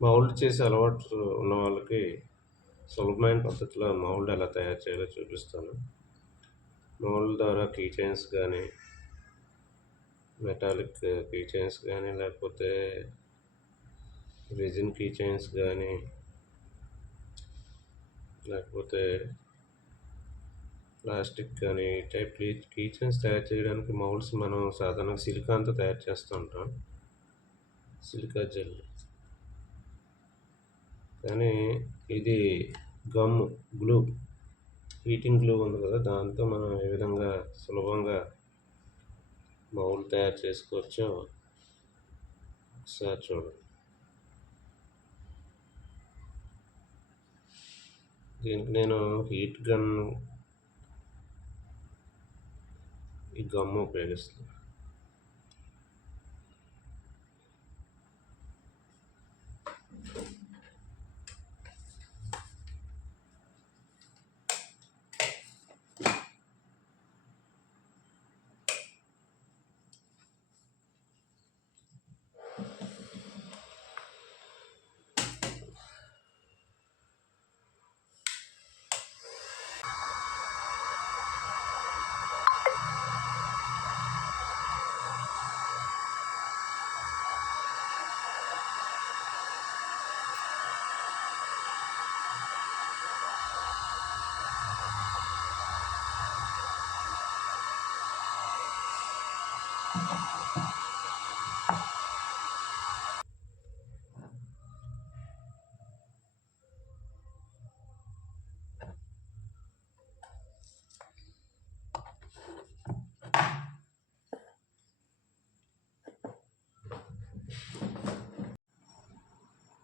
Mould చేసే అలవాటు ఉన్న వాళ్ళకి సులభమైన పద్ధతిలో మౌల్డ్ ఎలా తయారు చేయాలో చూపిస్తాను. మౌల్డ్ ద్వారా కీ చైన్స్ కానీ, మెటాలిక్ కీ చైన్స్ కానీ, లేకపోతే రెజిన్ కీ చైన్స్ కానీ, లేకపోతే ప్లాస్టిక్ కానీ ఈ టైప్ కీ చైన్స్ తయారు చేయడానికి మౌల్డ్స్ మనం సాధారణంగా సిలికాన్తో తయారు చేస్తూ ఉంటాం. Silica gel. కానీ ఇది గ్లూ, హీటింగ్ గ్లూ ఉంది కదా, దాంతో మనం ఏ విధంగా సులభంగా మౌల్డ్ తయారు చేసుకోవచ్చో ఒకసారి చూడండి. దీనికి నేను హీట్ గన్, ఈ గమ్ ఉపయోగిస్తాను.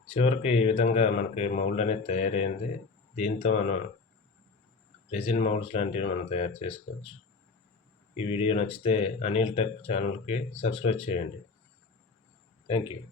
చివరికి ఈ విధంగా మనకి మౌల్డ్ అనేది తయారైంది. దీంతో మనం రెజిన్ మౌల్డ్స్ లాంటివి మనం తయారు చేసుకోవచ్చు. ఈ వీడియో నచ్చితే అనిల్ టెక్ ఛానల్కి సబ్స్క్రైబ్ చేయండి. Thank you.